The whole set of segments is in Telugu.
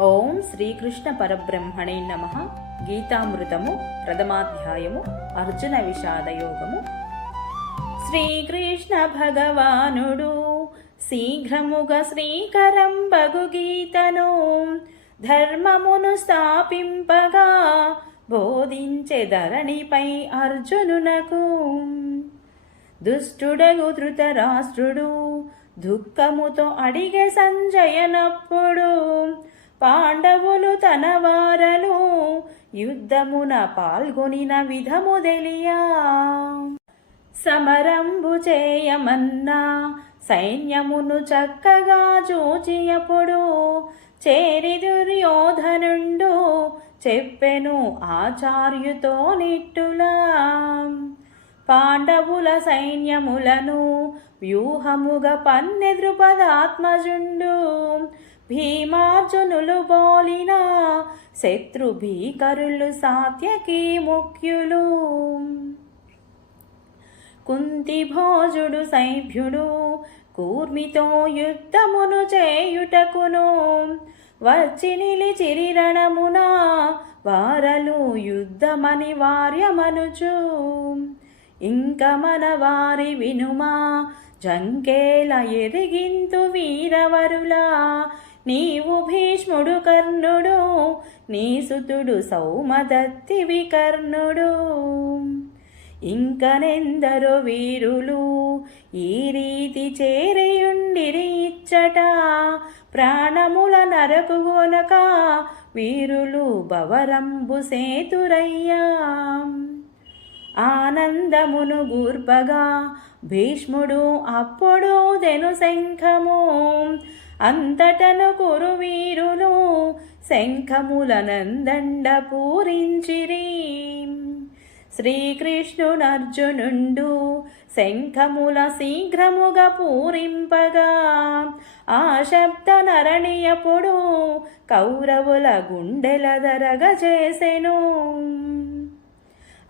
ఓం శ్రీకృష్ణ పరబ్రహ్మణే నమ. గీతామృతము ప్రథమాధ్యాయము అర్జున విషాదయోగము. శ్రీకృష్ణ భగవానుడు శీఘ్రముగ శ్రీకరం బగు గీతను ధర్మమును స్థాపింపగా బోధించే ధరణిపై అర్జునునకు. దుష్టుడగు ధృతరాష్ట్రుడు దుఃఖముతో అడిగే సంజయనప్పుడు పాండవులు తన వారలు యుద్ధమున పాల్గొనిన విధము తెలియా. సమరంబు చేయమన్నా సైన్యమును చక్కగా చూచియప్పుడు చేరి దుర్యోధనుండు చెప్పెను ఆచార్యుతో నిట్టులా. పాండవుల సైన్యములను వ్యూహముగా పన్నె ద్రుపదాత్మజుండు భీమార్జునులు బోలిన శత్రు భీకరులు సాత్యకి ముఖ్యులు. కుంతి భోజుడు సైభ్యుడు కూర్మితో యుద్ధమును చేయుటకును. వచ్చి నిలిచిరి రణమున వారలు యుద్ధమని వార్యమనుచు. ఇంక మన వారి వినుమా జంకేల ఎరిగింతు వీరవరులా. నీవు భీష్ముడు కర్ణుడు నీ సుతుడు సౌమదత్తివి కర్ణుడు ఇంకనెందరో వీరులు ఈ రీతి చేరియుండిరి ఇచ్చట ప్రాణముల నరకు గోనక వీరులు భవరంబు సేతురయ్యా. ఆనందమును గూర్పగా భీష్ముడు అప్పుడు దెను శంఖము అంతటను కురువీరులు శంఖములనందండ పూరించిరి శ్రీకృష్ణునర్జునుండు శంఖముల శీఘ్రముగా పూరింపగా. ఆ శబ్ద నరణీయపుడు కౌరవుల గుండెల దరగ చేసెను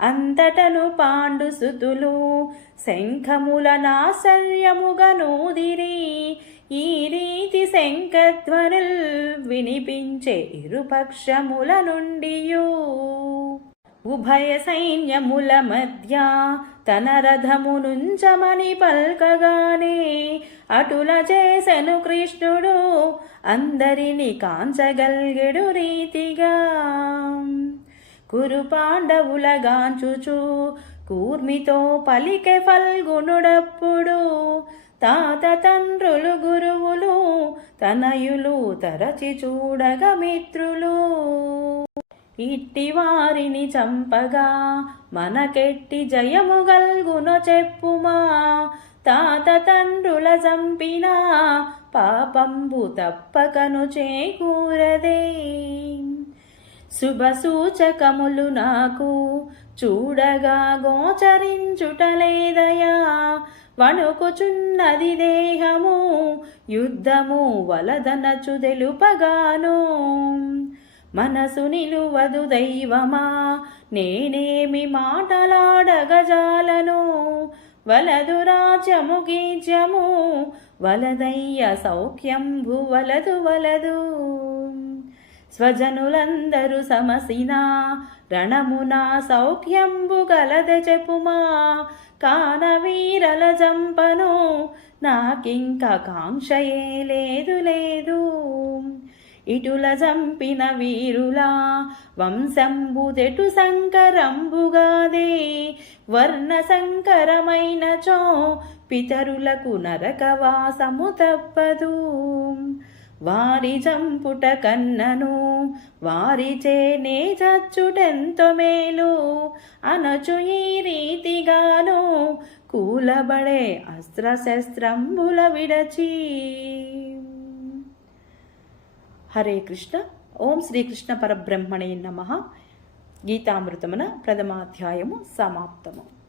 అంతటను పాండుసుతులు శంఖముల నాశర్యముగా నూదిరి. ఈ రీతి శంఖధ్వనుల్ వినిపించే ఇరుపక్షముల నుండియు. ఉభయ సైన్యముల మధ్య తన రథము నుంచమని పల్కగానే అటుల చేసెను కృష్ణుడు అందరిని కాంచగల్గెడు రీతిగా. కురు పాండవులగాంచుచు కూర్మితో పలికె ఫల్గుణుడప్పుడు తాత తండ్రులు గురువులు తనయులు తరచి చూడగ మిత్రులు. ఇట్టి వారిని చంపగా మనకెట్టి జయము గల్గునో చెప్పుమా. తాత తండ్రుల చంపిన పాపంబు తప్పకను చేకూరదే. శుభ సూచకములు నాకు చూడగా గోచరించుటలేదయా? వణుకుచున్నది దేహము యుద్ధము వలదనచు తెలుపగాను. మనసు నిలువదు దైవమా నేనేమి మాటలాడగజాలను. వలదు రాజ్యము గీజ్యము వలదయ్య సౌఖ్యంభు వలదు వలదు. స్వజనులందరూ సమసినా రణమున సౌఖ్యంబు గలద చెప్పుమా. కాన వీరల జంపను నాకింక కాంక్షయే లేదు లేదు. ఇటుల జంపిన వీరులా వంశంబుదెటు సంకరంబుగాదే. వర్ణ సంకరమైనచో పితరులకు నరకవాసము తప్పదు. వారి జంపుట కన్నను వారిచే నే చచ్చుటెంతో మేలు. అనచు ఈ రీతిగాను కూలబడే అస్త్రశస్త్రంబుల విడచి. హరే కృష్ణ. ఓం శ్రీకృష్ణ పరబ్రహ్మణే నమ. గీతామృతమున ప్రథమాధ్యాయము సమాప్తము.